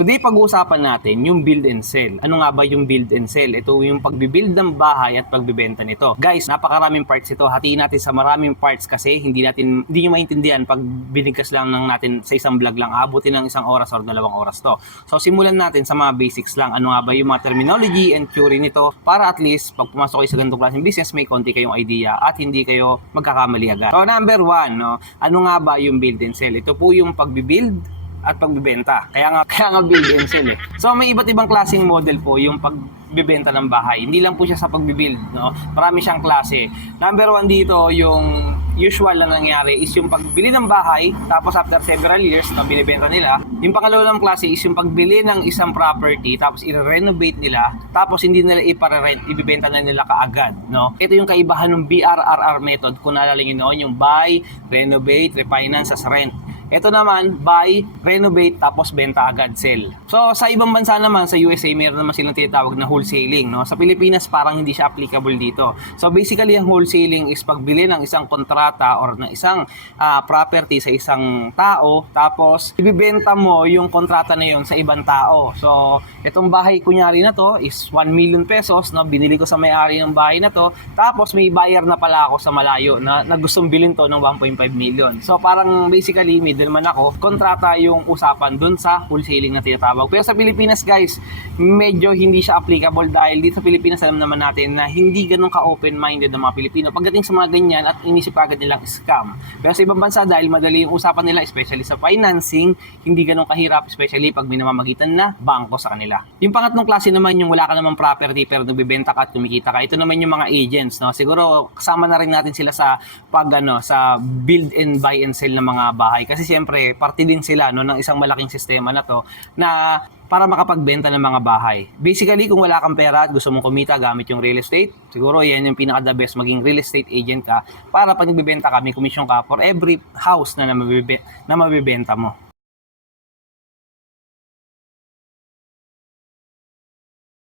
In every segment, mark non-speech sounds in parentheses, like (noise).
Today pag-uusapan natin yung build and sell. Ano nga ba yung build and sell? Ito yung pagbibuild ng bahay at pagbibenta nito. Guys, napakaraming parts ito. Hatiin natin sa maraming parts kasi hindi natin hindi nyo maintindihan pag binigkas lang ng natin sa isang vlog lang. Abutin ng isang oras or dalawang oras to. So simulan natin sa mga basics lang. Ano nga ba yung mga terminology and theory nito para at least pag pumasok kayo sa ganitong klaseng business may konti kayong idea at hindi kayo magkakamali agad. So number one, no, ano nga ba yung build and sell? Ito po yung pagbibuild at pagbibenta. Kaya nga, (laughs) kaya nga build and sell eh. So may iba't ibang klaseng model po yung pagbibenta ng bahay. Hindi lang po siya sa pagbibuild, no? Marami siyang klase. Number one dito, yung usual na nangyari is yung pagbili ng bahay, tapos after several years na binibenta nila, yung pangalawang klase is yung pagbili ng isang property, tapos i-renovate nila, tapos hindi nila iparerent, ibibenta na nila kaagad, no? Ito yung kaibahan ng BRRR method, kung naalala nyo noon, yung buy, renovate, refinance as rent. Ito naman, buy, renovate, tapos benta agad, sell. So, sa ibang bansa naman, sa USA, meron naman silang tinatawag na wholesaling. No? Sa Pilipinas, parang hindi siya applicable dito. So, basically, ang wholesaling is pagbili ng isang kontrata or ng isang ah, property sa isang tao, tapos ibibenta mo yung kontrata na yun sa ibang tao. So, itong bahay, kunyari na to, is 1 million pesos. No? Binili ko sa may-ari ng bahay na to. Tapos, may buyer na pala ako sa malayo na, na gustong bilhin to ng 1.5 million. So, parang basically, middleman ako, kontrata yung usapan dun sa wholesaling na tinatawag. Pero sa Pilipinas guys, medyo hindi siya applicable dahil dito sa Pilipinas alam naman natin na hindi ganun ka-open-minded ng mga Pilipino pagdating sa mga ganyan at inisip agad nilang scam. Pero sa ibang bansa dahil madali yung usapan nila, especially sa financing, hindi ganun kahirap, especially pag may namamagitan na bangko sa kanila. Yung pangatlong klase naman yung wala ka namang property pero nagbebenta ka at kumikita ka. Ito naman yung mga agents, no? Siguro kasama na rin natin sila sa pag ano, sa build and buy and sell ng mga bahay kasi siyempre parte din sila no ng isang malaking sistema na to na para makapagbenta ng mga bahay. Basically, kung wala kang pera at gusto mong kumita gamit yung real estate, siguro yan yung pinaka the best maging real estate agent ka para pag nagbebenta ka, may commission ka for every house na, na, mabibe- na mabibenta mo.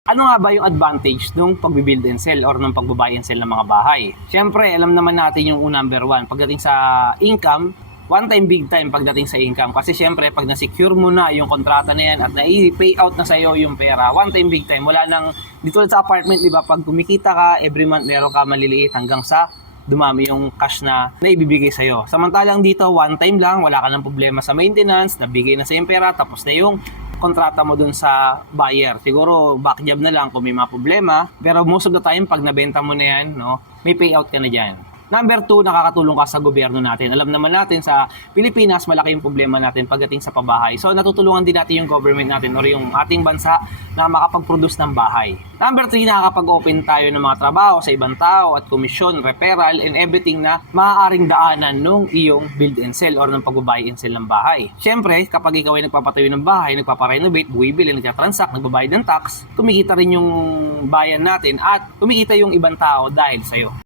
Ano nga ba yung advantage nung pagbibuild and sell or nung pagbabuy and sell ng mga bahay? Siyempre, alam naman natin yung number one. Pagdating sa income, one time big time pagdating sa income. Kasi siyempre, pag na-secure mo na yung kontrata na yan at na-pay out na sa'yo yung pera, one time big time. Wala nang, dito sa apartment, di ba, pag kumikita ka, every month meron ka maliliit hanggang sa dumami yung cash na naibibigay sa'yo. Samantalang dito, one time lang, wala ka ng problema sa maintenance, nabigay na sa yung pera, tapos na yung kontrata mo dun sa buyer. Siguro back job na lang kung may mga problema. Pero most of the time, pag nabenta mo na yan, no, may payout ka na dyan. Number two, nakakatulong ka sa gobyerno natin. Alam naman natin sa Pilipinas, malaki yung problema natin pagdating sa pabahay. So, natutulungan din natin yung government natin or yung ating bansa na makapag-produce ng bahay. Number three, nakakapag-open tayo ng mga trabaho sa ibang tao at komisyon, referral, and everything na maaaring daanan nung iyong build and sell or ng pagbabuy and sell ng bahay. Siyempre, kapag ikaw ay nagpapatayo ng bahay, nagpaparenovate, buwibili, nagtatransact, nagbabayad ng tax, kumikita rin yung bayan natin at kumikita yung ibang tao dahil sa'yo.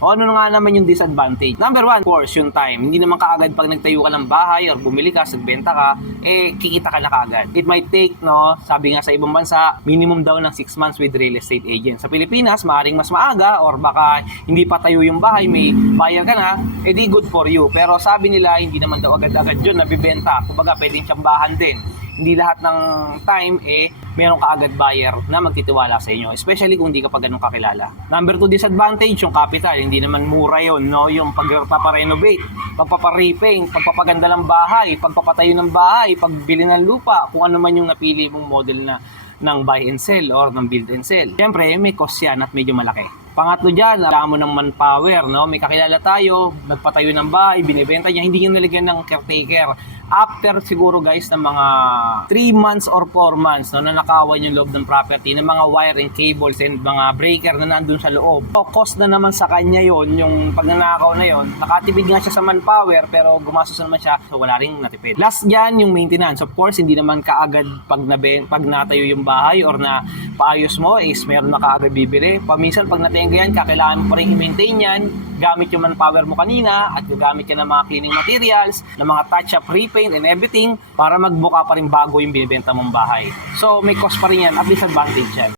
O ano nga naman yung disadvantage? Number one, of course, yung time. Hindi naman kaagad pag nagtayo ka ng bahay or bumili ka, nagbenta ka, eh, kikita ka na kaagad. It might take, no, sabi nga sa ibang bansa, minimum daw ng 6 months with real estate agent. Sa Pilipinas, maaring mas maaga or baka hindi pa tayo yung bahay, may buyer ka na, edi good for you. Pero sabi nila, hindi naman daw agad-agad yun nabibenta. Kumbaga, pwedeng tsambahan din hindi lahat ng time eh meron ka agad buyer na magtitiwala sa inyo especially kung hindi ka pa ganun kakilala number two disadvantage yung capital hindi naman mura yon no yung pagpaparenovate pagpaparepaint pagpapaganda ng bahay pagpapatayo ng bahay pagbili ng lupa kung ano man yung napili mong model na ng buy and sell or ng build and sell. Siyempre, may cost yan at medyo malaki. Pangatlo dyan, kailangan mo ng manpower, no? May kakilala tayo, nagpatayo ng bahay, binibenta niya, hindi niya nalagyan ng caretaker. After siguro guys ng mga 3 months or 4 months no, na nakawan yung loob ng property ng mga wire and cables and mga breaker na nandun sa loob. So, cost na naman sa kanya yon yung pagnanakaw na yon Nakatipid nga siya sa manpower pero gumastos na naman siya so wala ring natipid. Last dyan yung maintenance. Of course, hindi naman kaagad pag, nabe, pag natayo yung bahay or na paayos mo is meron na kaagad bibili. Paminsan pag natenga yan, kakailangan pa rin i-maintain yan gamit yung manpower mo kanina at gagamit ka ng mga cleaning materials, ng mga touch-up repaint and everything para magbuka pa rin bago yung binibenta mong bahay. So may cost pa rin yan at disadvantage yan.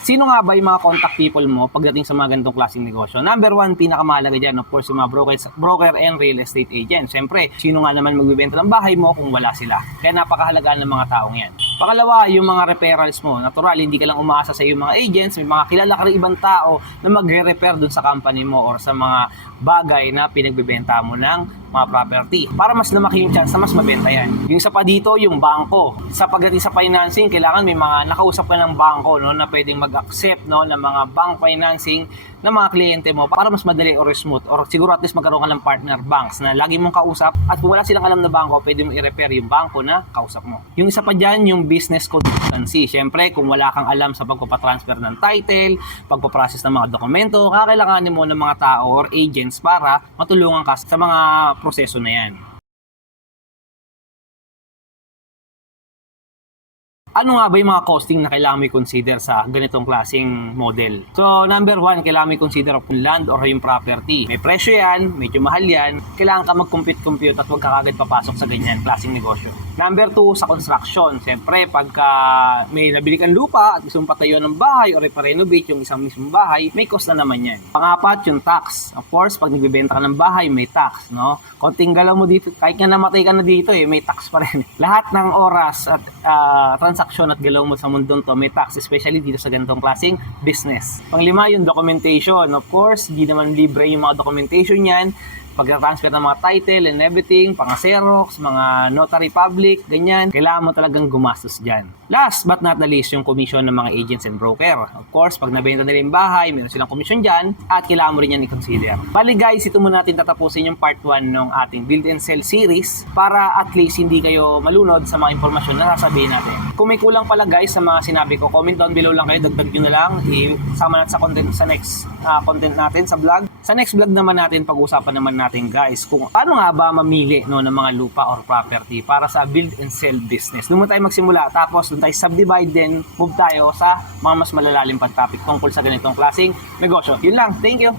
Sino nga ba yung mga contact people mo pagdating sa mga ganitong klaseng negosyo? Number one, pinakamahalaga dyan, of course, yung mga broker, broker and real estate agent. Siyempre, sino nga naman magbibenta ng bahay mo kung wala sila? Kaya napakahalagaan ng mga taong yan. Pangalawa, yung mga referrals mo. Natural, hindi ka lang umaasa sa iyong mga agents. May mga kilala ka rin ibang tao na magre-refer dun sa company mo or sa mga bagay na pinagbibenta mo ng mga property para mas lumaki yung chance na mas mabenta yan. Yung isa pa dito, yung bangko. Sa pagdating sa financing, kailangan may mga nakausap ka ng bangko no, na pwedeng mag-accept no, ng mga bank financing ng mga kliyente mo para mas madali or smooth or siguro at least magkaroon ka ng partner banks na lagi mong kausap at kung wala silang alam na bangko, pwede mo i-repair yung bangko na kausap mo. Yung isa pa dyan, yung business consultancy. Siyempre, kung wala kang alam sa pagpapatransfer ng title, pagpaprocess ng mga dokumento, kakailanganin mo ng mga tao or agents para matulungan ka sa mga proseso na yan. Ano nga ba yung mga costing na kailangan mo i-consider sa ganitong klaseng model? So, number one, kailangan mo i-consider kung land or yung property. May presyo yan, medyo mahal yan. Kailangan ka mag-compute-compute at huwag ka kagad papasok sa ganyan klaseng negosyo. Number two, sa construction. Siyempre, pagka may nabili kang lupa at gusto mong ng bahay or ipa-renovate yung isang mismong bahay, may cost na naman yan. Pangapat, yung tax. Of course, pag nagbibenta ka ng bahay, may tax, no? Konting galaw mo dito, kahit nga namatay ka na dito, eh, may tax pa rin. (laughs) Lahat ng oras at ah, transaksyon at galaw mo sa mundong to, may tax, especially dito sa ganitong klaseng business. Panglima, yung documentation. Of course, di naman libre yung mga documentation yan pag-transfer ng mga title and everything, pang Xerox, mga notary public, ganyan, kailangan mo talagang gumastos dyan. Last but not the least, yung commission ng mga agents and broker. Of course, pag nabenta nila yung bahay, meron silang commission dyan, at kailangan mo rin yan i-consider. Bali guys, ito muna natin tatapusin yung part 1 ng ating build and sell series para at least hindi kayo malunod sa mga impormasyon na sasabihin natin. Kung may kulang pala guys sa mga sinabi ko, comment down below lang kayo, dagdag nyo na lang, isama natin sa content sa next ah, content natin sa vlog. Sa next vlog naman natin, pag-usapan naman natin guys kung paano nga ba mamili no, ng mga lupa or property para sa build and sell business. Doon tayo magsimula, tapos doon tayo subdivide din, move tayo sa mga mas malalalim pang topic tungkol sa ganitong klaseng negosyo. Yun lang, thank you!